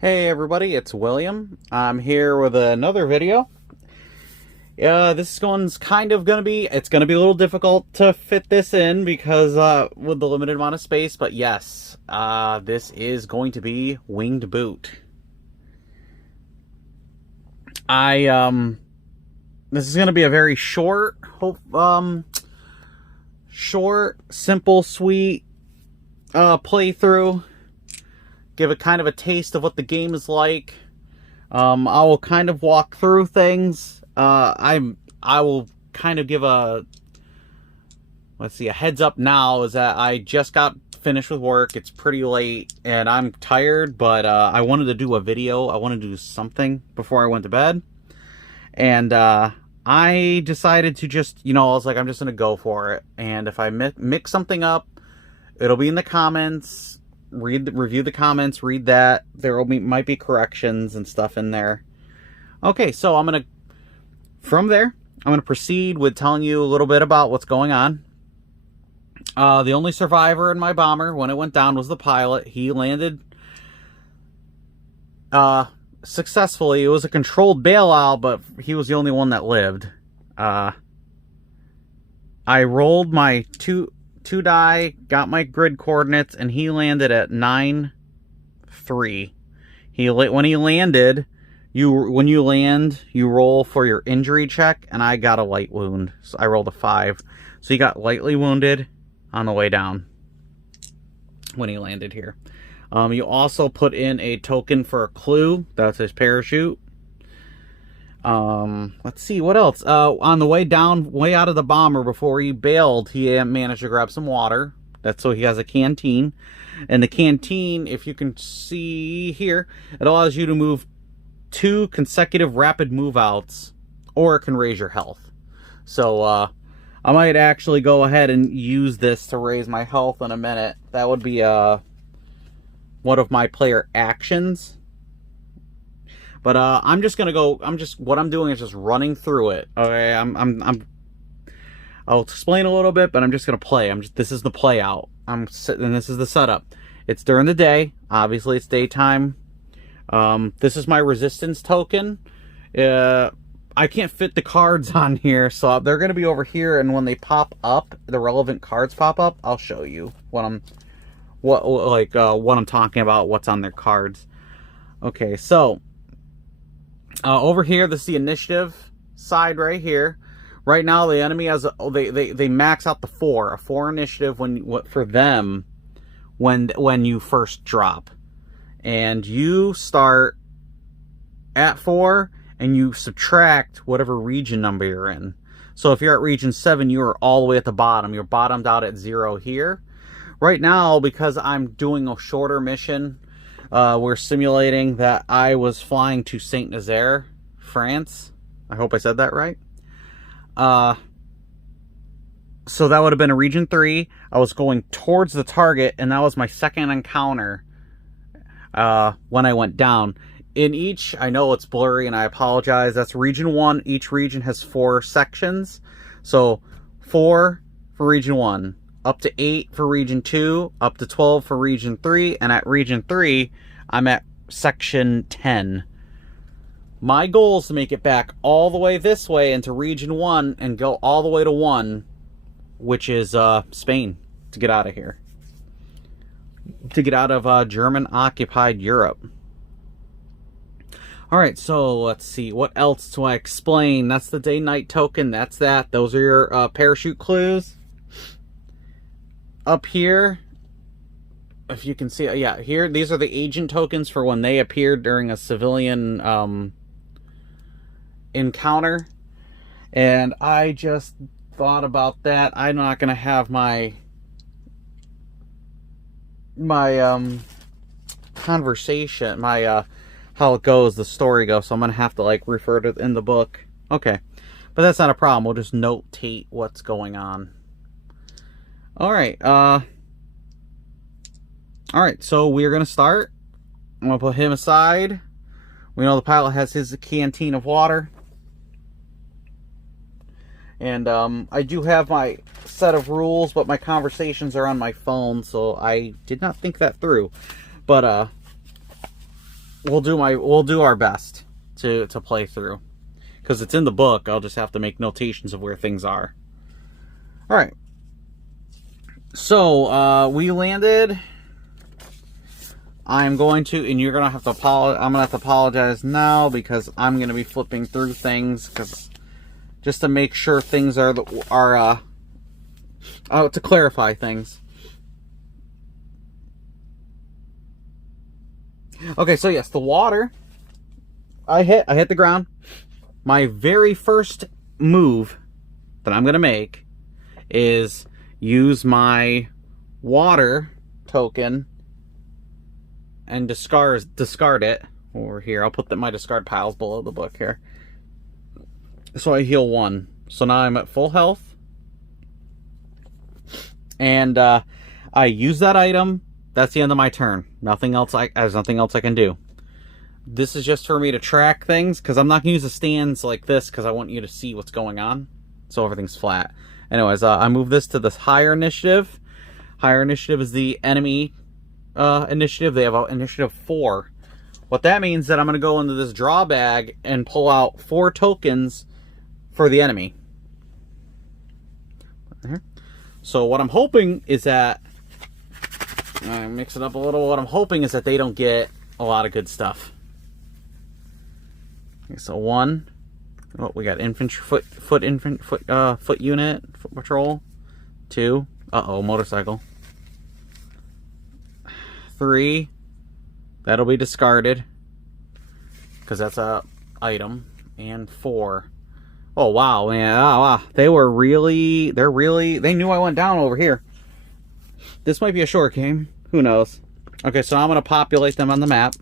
Hey everybody, it's William. I'm here with another video. This one's kind of gonna be, it's gonna be a little difficult to fit this in because with the limited amount of space, but yes, this is going to be Winged Boot. This is gonna be a very short, simple, sweet playthrough. Give it kind of a taste of what the game is like. I will kind of walk through things. I will kind of give a heads up now is that I just got finished with work. It's pretty late and I'm tired, but I wanted to do a video. I wanted to do something before I went to bed. And I decided to just, I was like, I'm just going to go for it. And if I mix something up, it'll be in the comments. Review the comments, read that. There might be corrections and stuff in there. Okay, so from there, I'm gonna proceed with telling you a little bit about what's going on. The only survivor in my bomber when it went down was the pilot. He landed successfully. It was a controlled bailout, but he was the only one that lived. I rolled my two die, got my grid coordinates, and he landed at 9-3. When he landed, when you land, you roll for your injury check, and I got a light wound, so I rolled a 5. So he got lightly wounded on the way down when he landed here. You also put in a token for a clue. That's his parachute. Let's see, what else? On the way down, way out of the bomber, before he bailed, he managed to grab some water. That's so he has a canteen. And the canteen, if you can see here, it allows you to move 2 consecutive rapid move outs, or it can raise your health. So, I might actually go ahead and use this to raise my health in a minute. That would be, one of my player actions. But I'm just gonna go. What I'm doing is just running through it. Okay, I'll explain a little bit, but I'm just gonna play. This is the play out. And this is the setup. It's during the day. Obviously, it's daytime. This is my resistance token. I can't fit the cards on here, so they're gonna be over here. And when they pop up, the relevant cards pop up. I'll show you what I'm talking about. What's on their cards? Okay, so. Over here, this is the initiative side right here. Right now, the enemy has they max out the 4. A 4 initiative for them when you first drop, and you start at 4 and you subtract whatever region number you're in. So if you're at region 7, you are all the way at the bottom. You're bottomed out at 0 here. Right now, because I'm doing a shorter mission. We're simulating that I was flying to Saint Nazaire, France. I hope I said that right. So that would have been a region 3. I was going towards the target, and that was my second encounter when I went down. In each, I know it's blurry, and I apologize. That's region 1. Each region has 4 sections. So 4 for region 1. Up to 8 for region 2, up to 12 for region 3, and at region 3, I'm at section 10. My goal is to make it back all the way this way into region 1 and go all the way to 1, which is Spain, to get out of here. To get out of German-occupied Europe. Alright, so let's see. What else do I explain? That's the day-night token. That's that. Those are your parachute clues. Up here, if you can see, yeah, here, these are the agent tokens for when they appeared during a civilian encounter. And I just thought about that. I'm not going to have my conversation, how it goes, the story goes, so I'm going to have to, refer to it in the book. Okay, but that's not a problem. We'll just notate what's going on. Alright, so we're going to start. I'm going to put him aside. We know the pilot has his canteen of water. And I do have my set of rules, but my conversations are on my phone, so I did not think that through. But we'll do our best to play through, because it's in the book. I'll just have to make notations of where things are. All right. So we landed. I'm going to, and you're gonna have to apologize. I'm gonna have to apologize now because I'm gonna be flipping through things, because just to make sure things are to clarify things. Okay, so yes, the water. I hit the ground. My very first move that I'm gonna make is use my water token and discard it over here. I'll put my discard piles below the book here. So I heal 1. So now I'm at full health. And I use that item. That's the end of my turn. There's nothing else I can do. This is just for me to track things, because I'm not going to use the stands like this, because I want you to see what's going on. So everything's flat. Anyways, I move this to this higher initiative. Higher initiative is the enemy initiative. They have initiative 4. What that means is that I'm going to go into this draw bag and pull out 4 tokens for the enemy. So what I'm hoping is that, I mix it up a little. What I'm hoping is that they don't get a lot of good stuff. Okay, so 1. Oh, we got infantry, foot unit, foot patrol. 2. Motorcycle. 3. That'll be discarded, because that's a item. And 4. Oh wow, man! Oh, wow, they knew I went down over here. This might be a short game. Who knows? Okay, so I'm gonna populate them on the map.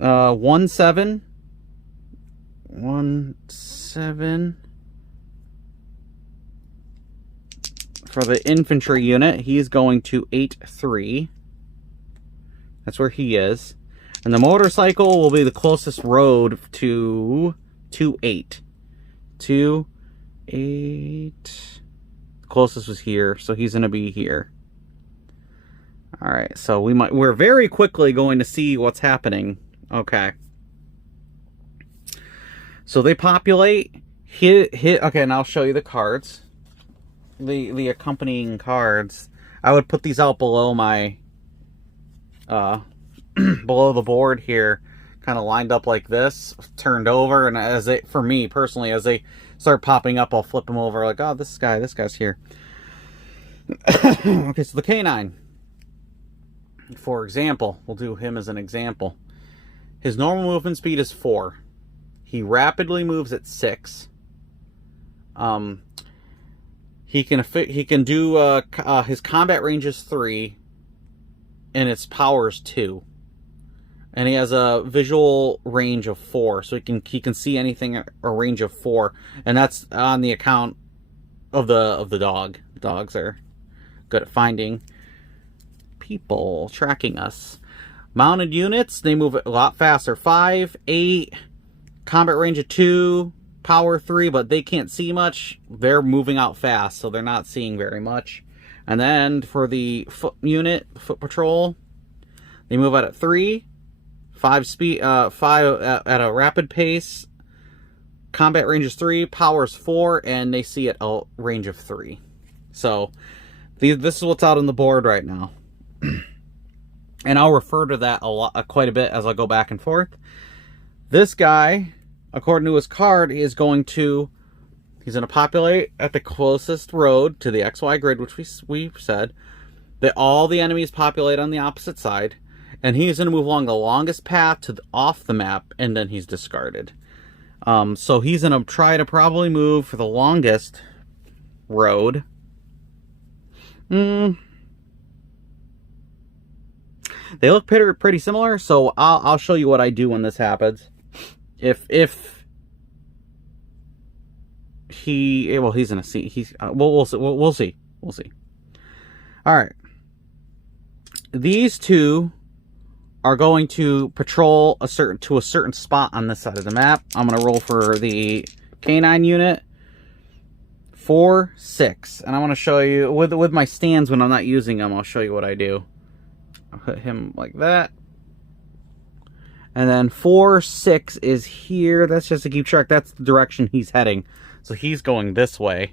1-7. 1-7. For the infantry unit, he's going to 8-3. That's where he is. And the motorcycle will be the closest road to 2-8. 2-8. Closest was here, so he's going to be here. All right, so we're very quickly going to see what's happening. Okay. So they populate, hit. Okay, and I'll show you the cards. The accompanying cards. I would put these out below my below the board here, kind of lined up like this, turned over, and for me personally, as they start popping up, I'll flip them over like, oh, this guy's here. Okay, so the K9, for example, we'll do him as an example. His normal movement speed is 4. He rapidly moves at 6. He can do his combat range is 3, and its power is 2, and he has a visual range of 4, so he can see anything at a range of 4, and that's on the account of the dog. Dogs are good at finding people, tracking us. Mounted units, they move a lot faster. 5, 8, combat range of 2. Power 3, but they can't see much. They're moving out fast, so they're not seeing very much. And then for the foot unit, foot patrol, they move out at 3, 5 speed, 5 at a rapid pace. Combat range is 3, power is 4, and they see at a range of 3. So this is what's out on the board right now. And I'll refer to that quite a bit as I go back and forth. This guy, according to his card, he's going to populate at the closest road to the XY grid, which we said that all the enemies populate on the opposite side, and he's going to move along the longest path off the map, and then he's discarded. So he's going to try to probably move for the longest road. They look pretty similar, so I'll show you what I do when this happens. If he's gonna see, we'll see. All right, these two are going to patrol a certain spot on this side of the map. I'm gonna roll for the K9 unit. 4, 6, and I want to show you with my stands when I'm not using them. I'll show you what I do. I'll put him like that. And then 4, 6 is here. That's just to keep track. That's the direction he's heading. So he's going this way.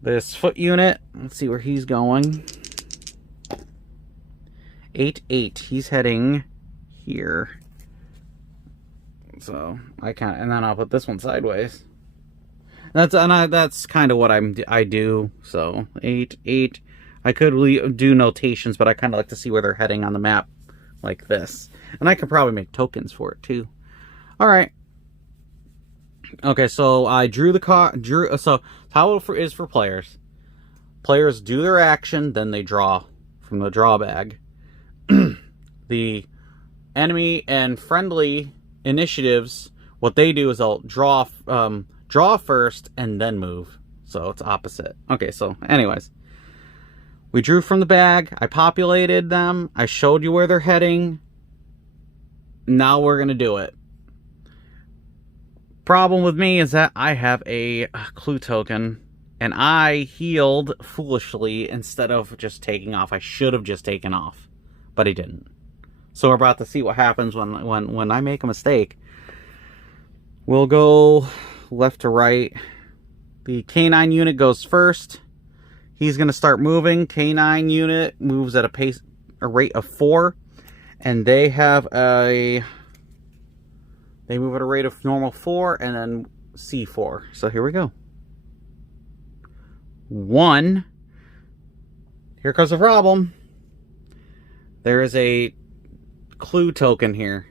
This foot unit, let's see where he's going. 8, 8. He's heading here. So I kind, and then I'll put this one sideways. That's kind of what I do. So 8, 8. I could do notations, but I kind of like to see where they're heading on the map, like this. And I could probably make tokens for it too. All right. Okay, so I drew the card. So how it is for players. Players do their action, then they draw from the draw bag. The enemy and friendly initiatives, what they do is they'll draw first and then move. So it's opposite. Okay, so anyways, we drew from the bag. I populated them. I showed you where they're heading. Now we're gonna do it. Problem with me is that I have a clue token, and I healed foolishly instead of just taking off. I should have just taken off, but I didn't. So we're about to see what happens when I make a mistake. We'll go left to right. The K9 unit goes first. He's going to start moving. K9 unit moves at a rate of 4, and they move at a rate of normal 4 and then C4. So here we go. 1. Here comes the problem. There is a clue token here.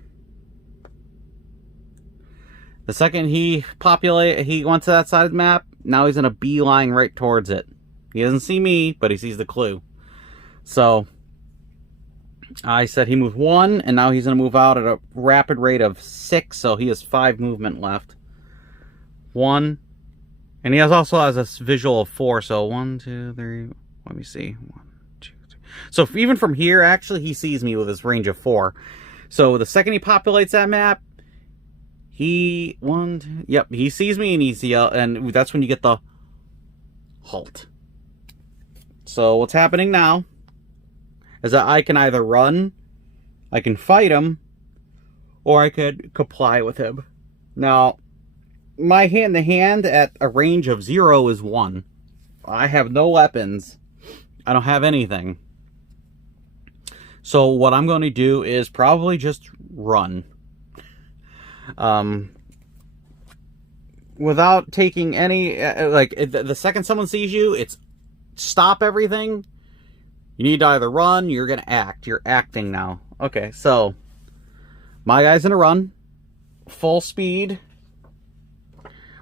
The second he went to that side of the map, now he's in a beeline right towards it. He doesn't see me, but he sees the clue. So I said he moved 1, and now he's going to move out at a rapid rate of 6, so he has 5 movement left. 1, and he also has a visual of 4, so 1, 2, 3, let me see, 1, 2, 3. So even from here, actually, he sees me with his range of 4. So the second he populates that map, he sees me, and and that's when you get the halt. So what's happening now is that I can either run, I can fight him, or I could comply with him. Now, my hand-to-hand at a range of 0 is 1. I have no weapons. I don't have anything. So what I'm going to do is probably just run. Without taking any, the second someone sees you, it's stop everything. You need to either run, you're going to act. You're acting now. Okay, so my guy's going to run. Full speed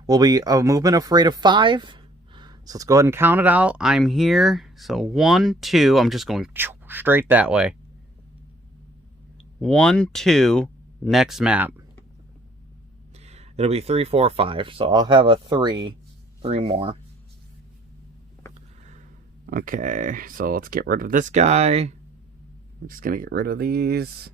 will be a movement of rate of 5. So let's go ahead and count it out. I'm here. So 1, 2. I'm just going straight that way. 1, 2. Next map. It'll be 3, 4, 5. So I'll have a 3 more. Okay, so let's get rid of this guy. I'm just going to get rid of these.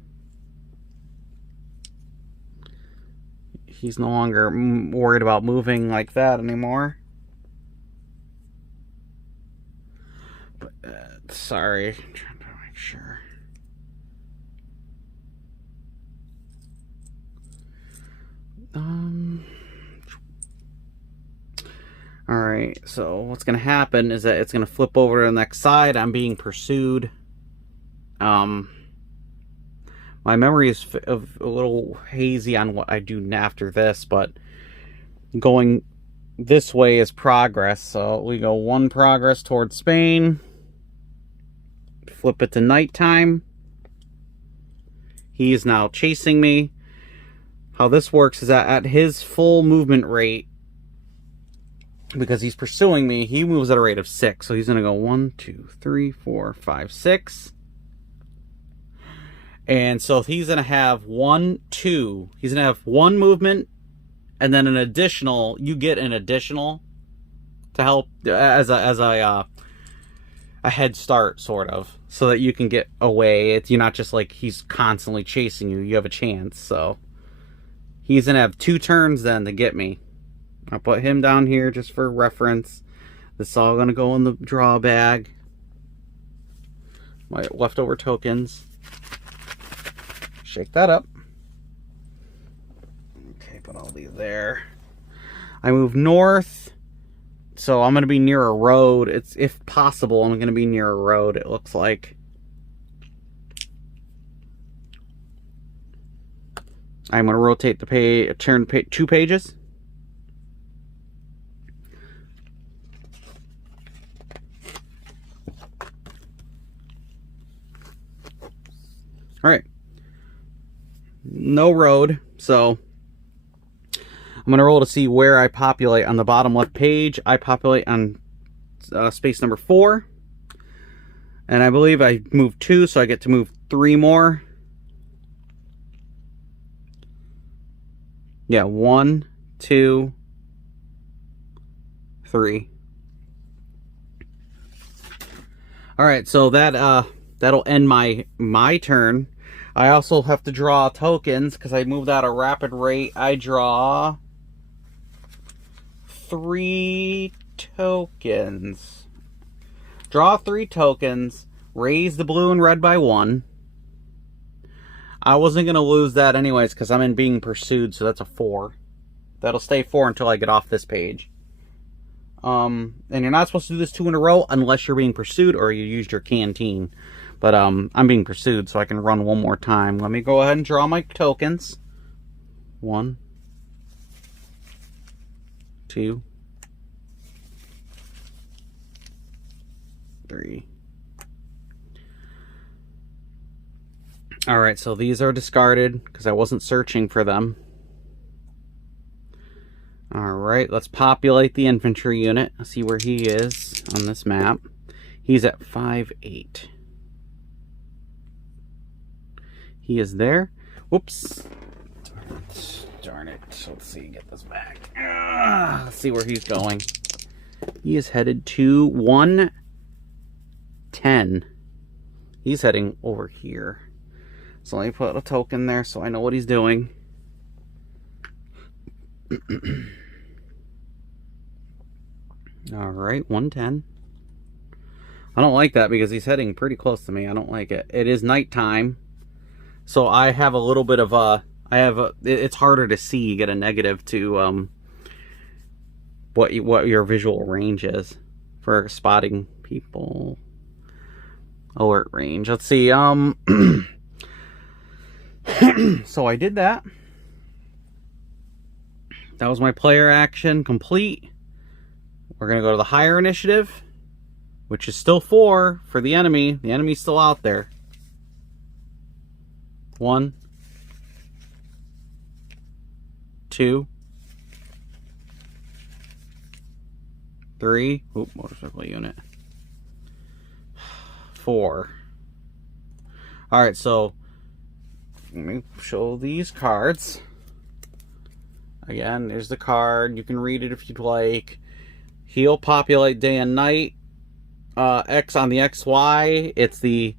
He's no longer worried about moving like that anymore. But, sorry. I'm trying to make sure. Alright, so what's going to happen is that it's going to flip over to the next side. I'm being pursued. My memory is a little hazy on what I do after this, but going this way is progress. So we go 1 progress towards Spain. Flip it to nighttime. He is now chasing me. How this works is that at his full movement rate, because he's pursuing me, he moves at a rate of 6. So he's going to go 1, 2, 3, 4, 5, 6. And so he's going to have 1, 2. He's going to have 1 movement, and then an additional. You get an additional to help as a head start, sort of, so that you can get away. You're not just like he's constantly chasing you. You have a chance. So he's going to have 2 turns then to get me. I'll put him down here just for reference. This is all going to go in the draw bag. my leftover tokens. Shake that up. Okay, put all these there. I move north, so I'm going to be near a road. It's, if possible, I'm going to be near a road, it looks like. I'm going to rotate the page, turn 2 pages. Alright. No road, so I'm going to roll to see where I populate. On the bottom left page, I populate on space number 4. And I believe I moved 2, so I get to move 3 more. Yeah, 1, 2, 3. Alright, so that that'll end my turn. I also have to draw tokens because I moved at a rapid rate. I draw 3 tokens. Draw 3 tokens. Raise the blue and red by 1. I wasn't going to lose that anyways because I'm in being pursued, so that's a 4. That'll stay 4 until I get off this page. And you're not supposed to do this 2 in a row unless you're being pursued or you used your canteen. But I'm being pursued, so I can run one more time. Let me go ahead and draw my tokens. 1, 2, 3. Alright, so these are discarded because I wasn't searching for them. Alright, let's populate the infantry unit. Let's see where he is on this map. He's at 5-8. He is there. Whoops. Darn it. Let's see, get this back. Let's see where he's going. He is headed to 110. He's heading over here. So let me put a token there so I know what he's doing. Alright, 110. I don't like that because he's heading pretty close to me. I don't like it. It is nighttime. So I have a little bit of a... it's harder to see. You get a negative to what your visual range is for spotting people. Alert range. Let's see. So I did that. That was my player action complete. We're going to go to the higher initiative, which is still 4 for the enemy. The enemy's still out there. 1, 2, 3. Oop, motorcycle unit. 4. Alright, so let me show these cards. Again, there's the card. You can read it if you'd like. He'll populate day and night. X on the XY, it's the...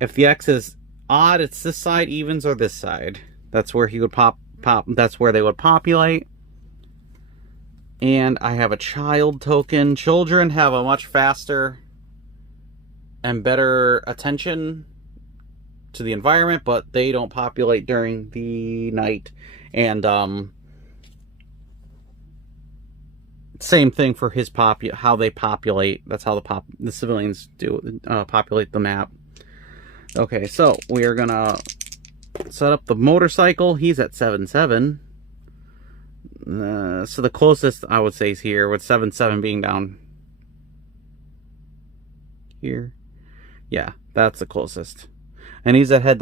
If the X is odd, it's this side. Evens are this side. That's where he would pop. That's where they would populate. And I have a child token. Children have a much faster and better attention to the environment, but they don't populate during the night. And same thing for his how they populate. That's how the civilians do populate the map. Okay, so we are gonna set up the motorcycle. He's at 7-7. So the closest I would say is here, with 7-7 being down here. Yeah, that's the closest. And he's ahead.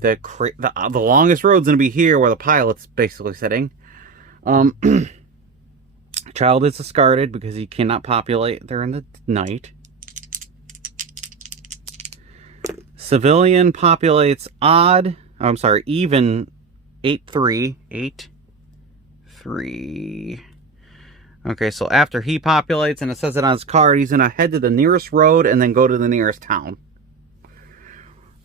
The longest road's gonna be here, where the pilot's basically sitting. Child is discarded because he cannot populate during the night. Civilian populates odd. I'm sorry, even 8-3. 8-3. Okay, so after he populates, and it says it on his card, he's gonna head to the nearest road and then go to the nearest town.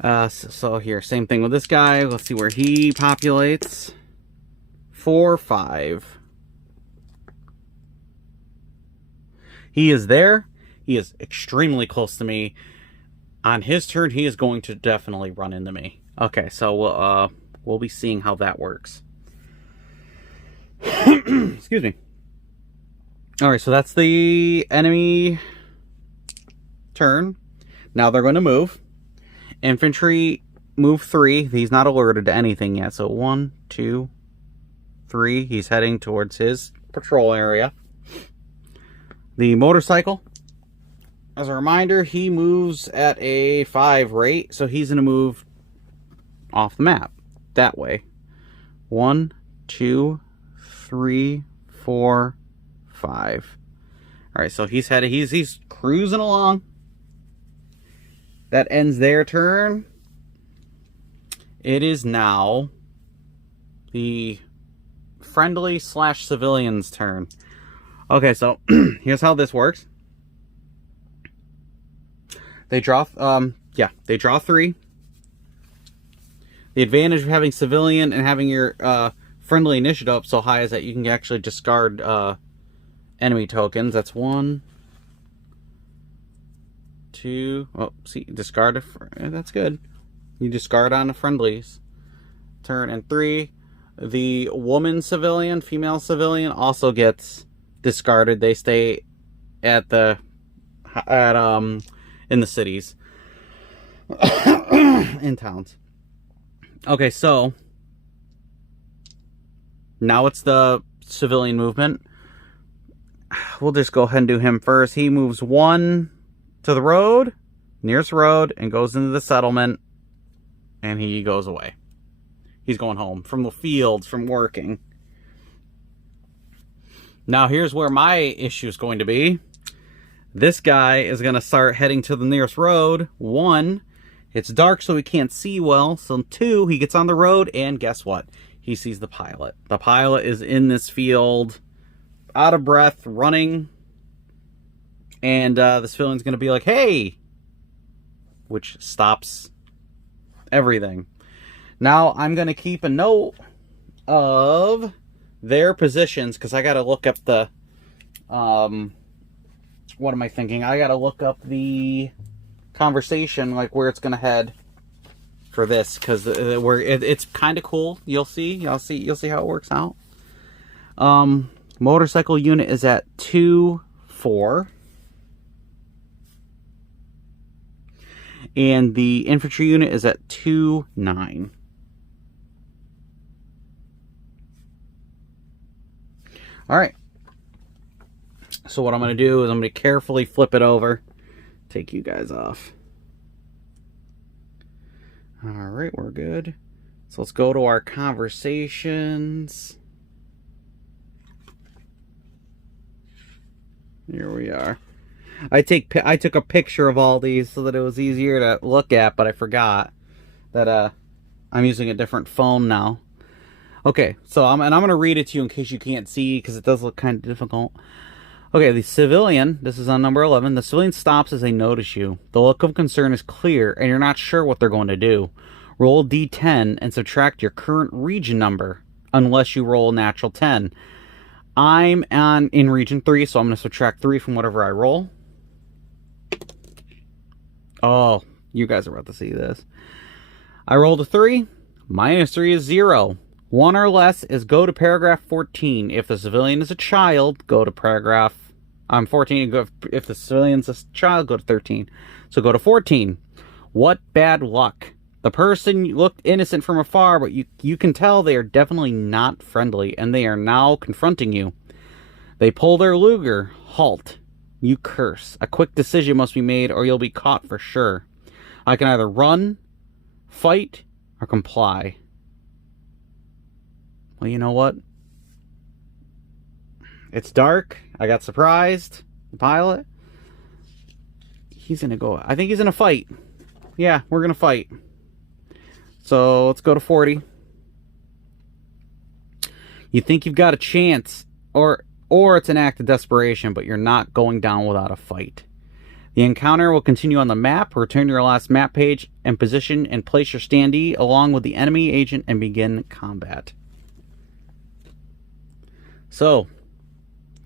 So here, same thing with this guy. Let's see where he populates. 4-5. He is there. He is extremely close to me. On his turn, he is going to definitely run into me. Okay, so we'll be seeing how that works. Excuse me. Alright, so that's the enemy turn. Now they're going to move. Infantry, move 3. He's not alerted to anything yet. So 1, 2, 3. He's heading towards his patrol area. The motorcycle, as a reminder, he moves at a 5 rate. So he's going to move off the map that way. 1, 2, 3, 4, 5. Alright, so he's headed, he's cruising along. That ends their turn. It is now the friendly / civilians' turn. Okay, so here's how this works. They draw, they draw 3. The advantage of having civilian and having your friendly initiative up so high is that you can actually discard enemy tokens. That's 1, 2. Oh, see, discard. That's good. You discard on a friendly's turn. And 3, the woman civilian, female civilian, also gets discarded. They stay at the in the cities, in towns. Okay, so now it's the civilian movement. We'll just go ahead and do him first. He moves 1 to the road, nearest road, and goes into the settlement, and he goes away. He's going home from the fields, from working. Now here's where my issue is going to be. This guy is going to start heading to the nearest road. 1, it's dark so he can't see well. So 2, he gets on the road, and guess what? He sees the pilot. The pilot is in this field, out of breath, running. And the civilian's going to be like, hey! Which stops everything. Now, I'm going to keep a note of their positions, because I got to look up the... what am I thinking? I got to look up the conversation, like where it's going to head for this, because it's kind of cool. You'll see how it works out. Motorcycle unit is at 2, 4. And the infantry unit is at 2, 9. Alright. So what I'm going to do is I'm going to carefully flip it over. Take you guys off. Alright, we're good. So let's go to our conversations. Here we are. I took a picture of all these so that it was easier to look at, but I forgot that I'm using a different phone now. Okay, so I'm going to read it to you in case you can't see, because it does look kind of difficult. Okay, the civilian, this is on number 11. The civilian stops as they notice you. The look of concern is clear, and you're not sure what they're going to do. Roll a d10 and subtract your current region number, unless you roll a natural 10. I'm in region 3, so I'm going to subtract 3 from whatever I roll. Oh, you guys are about to see this. I rolled a 3. Minus 3 is 0. 1 or less is go to paragraph 14. If the civilian is a child, go to paragraph 14. If the civilian's a child, go to 13. So go to 14. What bad luck. The person looked innocent from afar, but you can tell they are definitely not friendly, and they are now confronting you. They pull their Luger. Halt. You curse. A quick decision must be made, or you'll be caught for sure. I can either run, fight, or comply. Well, you know what? It's dark. I got surprised. The pilot. He's going to go. I think he's going to fight. Yeah, we're going to fight. So let's go to 40. You think you've got a chance, or it's an act of desperation, but you're not going down without a fight. The encounter will continue on the map. Return to your last map page and position and place your standee along with the enemy agent and begin combat. So,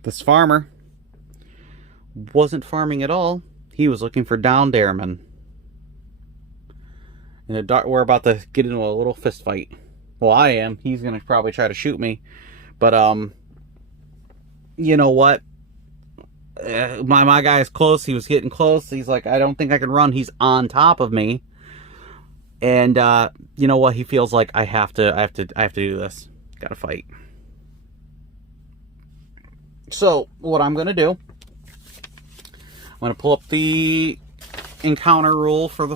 this farmer wasn't farming at all. He was looking for downed airmen. In the dark, we're about to get into a little fist fight. Well, I am. He's gonna probably try to shoot me, but you know what? My guy is close. He was getting close. He's like, I don't think I can run. He's on top of me, and you know what? He feels like I have to do this. Gotta fight. So what I'm gonna do? I'm gonna pull up the encounter rule for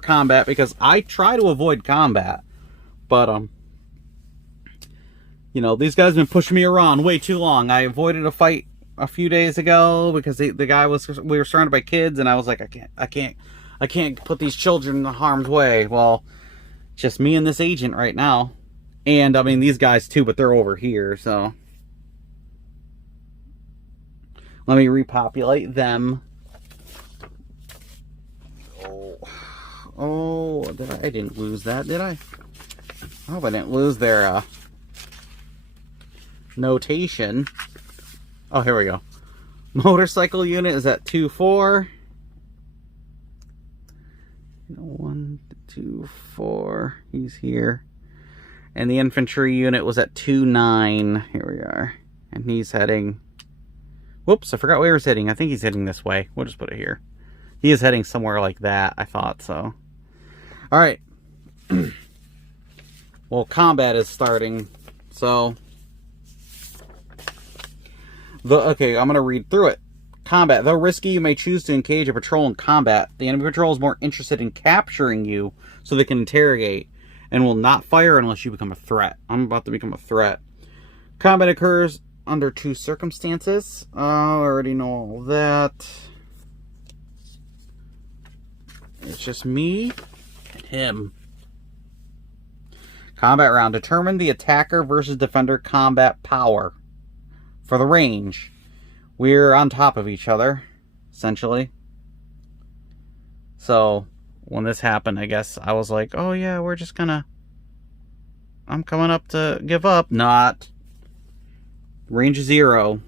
combat, because I try to avoid combat, but you know, these guys have been pushing me around way too long. I avoided a fight a few days ago because the guy we were surrounded by kids, and I was like, I can't put these children in harm's way. Well, just me and this agent right now, and I mean these guys too, but they're over here, so let me repopulate them. Oh, I didn't lose that, did I? I hope I didn't lose their notation. Oh, here we go. Motorcycle unit is at 2-4. 1, 2, 4. He's here. And the infantry unit was at 2-9. Here we are. And he's heading... Whoops, I forgot where he was heading. I think he's heading this way. We'll just put it here. He is heading somewhere like that. I thought so. Alright. Well, combat is starting. So... Okay, I'm going to read through it. Combat. Though risky, you may choose to engage a patrol in combat. The enemy patrol is more interested in capturing you so they can interrogate, and will not fire unless you become a threat. I'm about to become a threat. Combat occurs under 2 circumstances. I already know all that. It's just me and him. Combat round. Determine the attacker versus defender combat power. For the range, we're on top of each other, essentially. So, when this happened, I guess I was like, oh yeah, we're just gonna... I'm coming up to give up. Not. Range 0.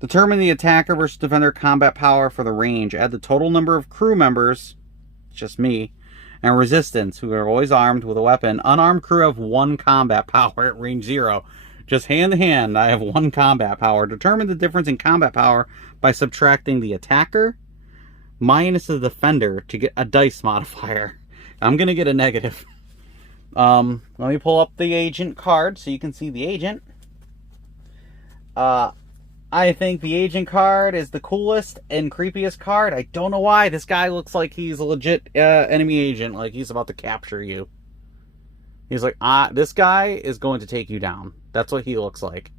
Determine the attacker versus defender combat power for the range. Add the total number of crew members, just me, and resistance, who are always armed with a weapon. Unarmed crew have 1 combat power at range 0. Just hand to hand, I have 1 combat power. Determine the difference in combat power by subtracting the attacker minus the defender to get a dice modifier. I'm going to get a negative. Let me pull up the agent card so you can see the agent. I think the agent card is the coolest and creepiest card. I don't know why. This guy looks like he's a legit enemy agent, like he's about to capture you. He's like, this guy is going to take you down. That's what he looks like.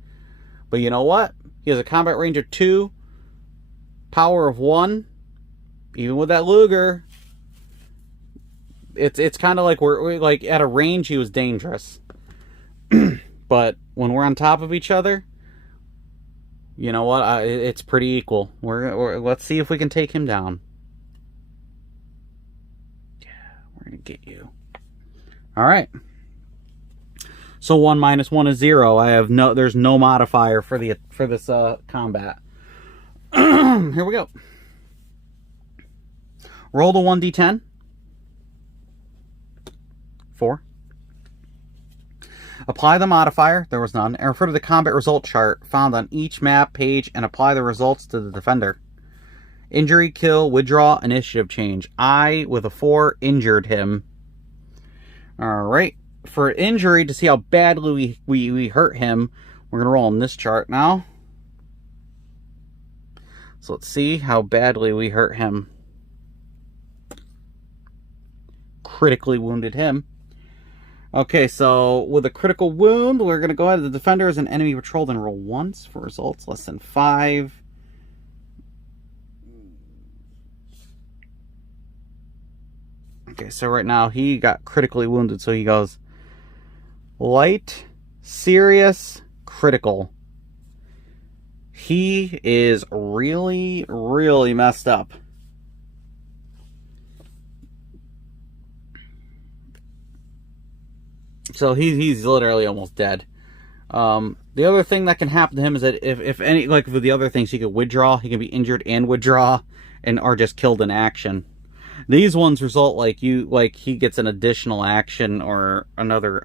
But you know what? He has a combat range of 2, power of 1. Even with that Luger, it's kind of like we're like at a range he was dangerous. But when we're on top of each other, you know what? It's pretty equal. Let's see if we can take him down. Yeah, we're gonna get you. All right. So 1 minus 1 is 0. There's no modifier for this combat. Here we go. Roll the 1d10. 4. Apply the modifier. There was none. And refer to the combat result chart found on each map page and apply the results to the defender. Injury, kill, withdraw, initiative change. I, with a 4, injured him. Alright. For injury, to see how badly we hurt him, we're going to roll on this chart now. So let's see how badly we hurt him. Critically wounded him. Okay, so with a critical wound, we're going to go ahead. The defender is an enemy patrol, then roll once for results less than 5. Okay, so right now he got critically wounded, so he goes light, serious, critical. He is really, really messed up. So he's literally almost dead. The other thing that can happen to him is that if any, like with the other things, he could withdraw. He can be injured and withdraw, or just killed in action. These ones result like he gets an additional action or another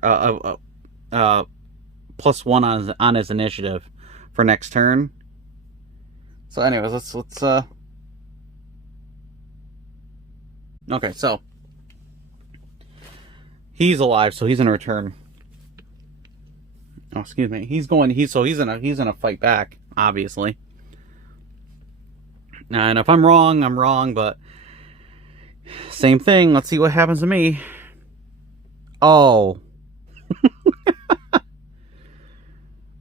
+1 on his initiative for next turn. So anyways, let's okay, so he's alive, so he's gonna return. Oh, excuse me. He's gonna fight back, obviously. And if I'm wrong, I'm wrong, but same thing. Let's see what happens to me. Oh.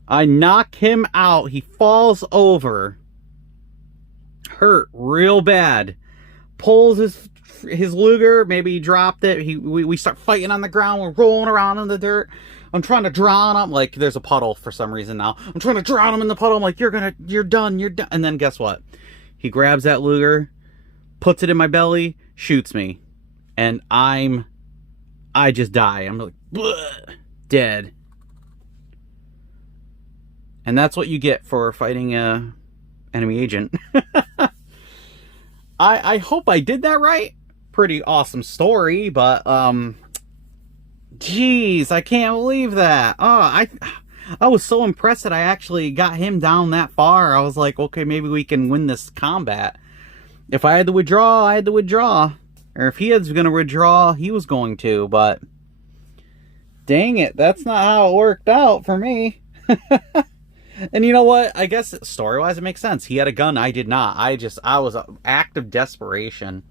I knock him out. He falls over. Hurt real bad. Pulls his Luger. Maybe he dropped it. We start fighting on the ground. We're rolling around in the dirt. I'm trying to drown him. Like, there's a puddle for some reason now. I'm trying to drown him in the puddle. I'm like, you're done. And then guess what? He grabs that Luger, puts it in my belly, shoots me. And I just die. I'm like, bleh, dead. And that's what you get for fighting a enemy agent. I hope I did that right. Pretty awesome story, but jeez, I can't believe that. Oh, I was so impressed that I actually got him down that far. I was like, okay, maybe we can win this combat. If I had to withdraw, I had to withdraw. Or if he was going to withdraw, he was going to. But dang it, that's not how it worked out for me. And you know what? I guess story-wise it makes sense. He had a gun, I did not. I was an act of desperation.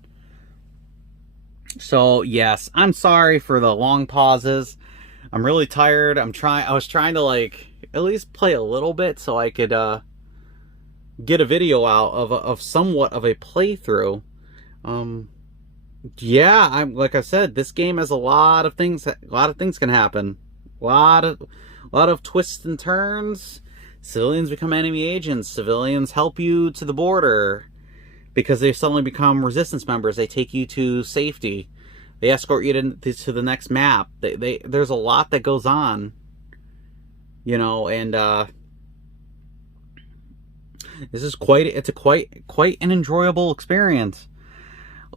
So, yes, I'm sorry for the long pauses. I'm really tired. I was trying to, like, at least play a little bit so I could get a video out of somewhat of a playthrough. Yeah, like I said, this game has a lot of things can happen. A lot of twists and turns. Civilians become enemy agents. Civilians help you to the border because they suddenly become resistance members. They take you to safety. They escort you to the next map. There's a lot that goes on, you know, and this is quite an enjoyable experience.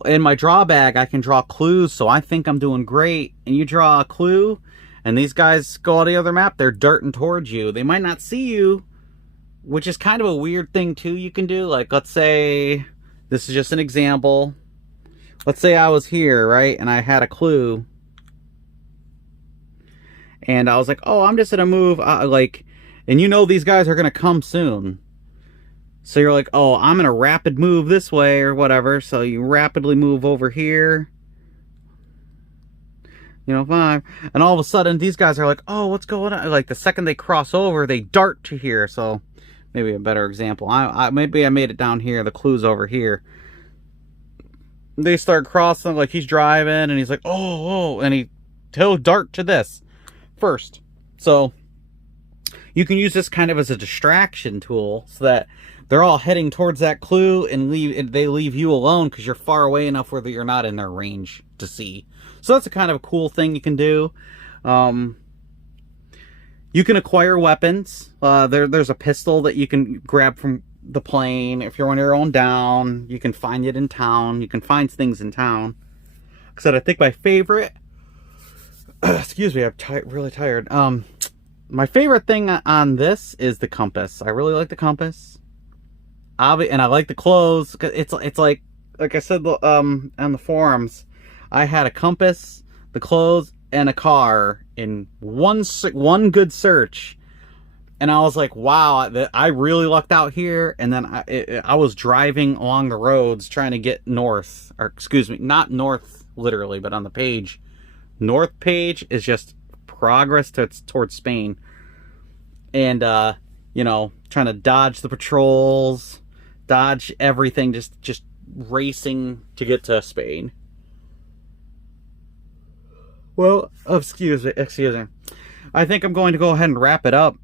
In my draw bag, I can draw clues, so I think I'm doing great. And you draw a clue, and these guys go on the other map. They're darting towards you. They might not see you, which is kind of a weird thing too. You can do, like, let's say this is just an example. Let's say I was here, right, and I had a clue, and I was like, oh, I'm just gonna move, and you know these guys are gonna come soon. So you're like, oh, I'm gonna rapid move this way or whatever. So you rapidly move over here. You know, 5. And all of a sudden, these guys are like, oh, what's going on? Like, the second they cross over, they dart to here. So, maybe a better example. Maybe I made it down here. The clue's over here. They start crossing, like, he's driving, and he's like, oh, and he'll dart to this first. So, you can use this kind of as a distraction tool so that they're all heading towards that clue and they leave you alone because you're far away enough where you're not in their range to see. So that's a kind of a cool thing you can do. You can acquire weapons. There's a pistol that you can grab from the plane. If you're on your own down, you can find it in town. You can find things in town. Like I said, I think my favorite... excuse me, I'm really tired. My favorite thing on this is the compass. I really like the compass. And I like the clothes. It's like I said on the forums, I had a compass, the clothes, and a car in one good search, and I was like, wow, I really lucked out here. And then I was driving along the roads trying to get north, or excuse me, not north literally, but on the page. North page is just progress towards Spain, and you know, trying to dodge the patrols, dodge everything, just racing to get to Spain. Well, excuse me. I think I'm going to go ahead and wrap it up.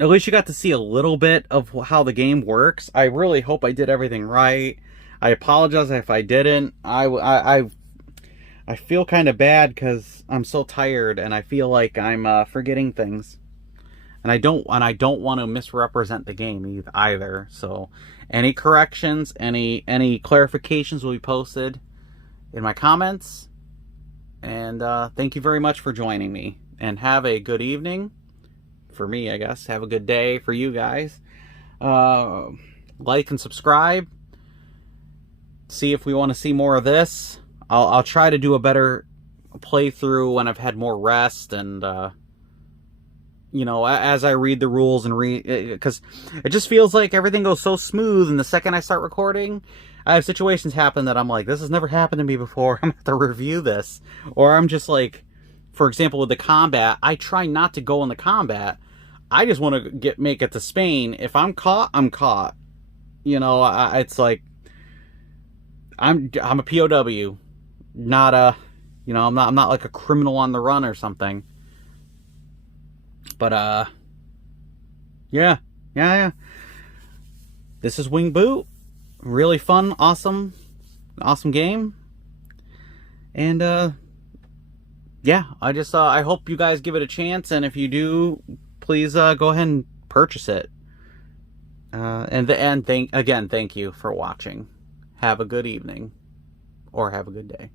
At least you got to see a little bit of how the game works. I really hope I did everything right. I apologize if I didn't. I feel kind of bad because I'm so tired and I feel like I'm forgetting things. and I don't want to misrepresent the game either. So any corrections, any clarifications will be posted in my comments. And thank you very much for joining me, and have a good evening for me, I guess. Have a good day for you guys. Like and subscribe. See if we want to see more of this. I'll try to do a better playthrough when I've had more rest, and you know, as I read the rules and because it just feels like everything goes so smooth, and the second I start recording, I have situations happen that I'm like, this has never happened to me before. I'm gonna have to review this. Or I'm just like, for example, with the combat, I try not to go in the combat. I just want to make it to Spain. If I'm caught, I'm caught. You know, it's like I'm a POW, not a, you know, I'm not like a criminal on the run or something. But yeah. This is Wing Boot. Really fun, awesome game. And yeah, I hope you guys give it a chance, and if you do, please go ahead and purchase it. And thank you for watching. Have a good evening, or have a good day.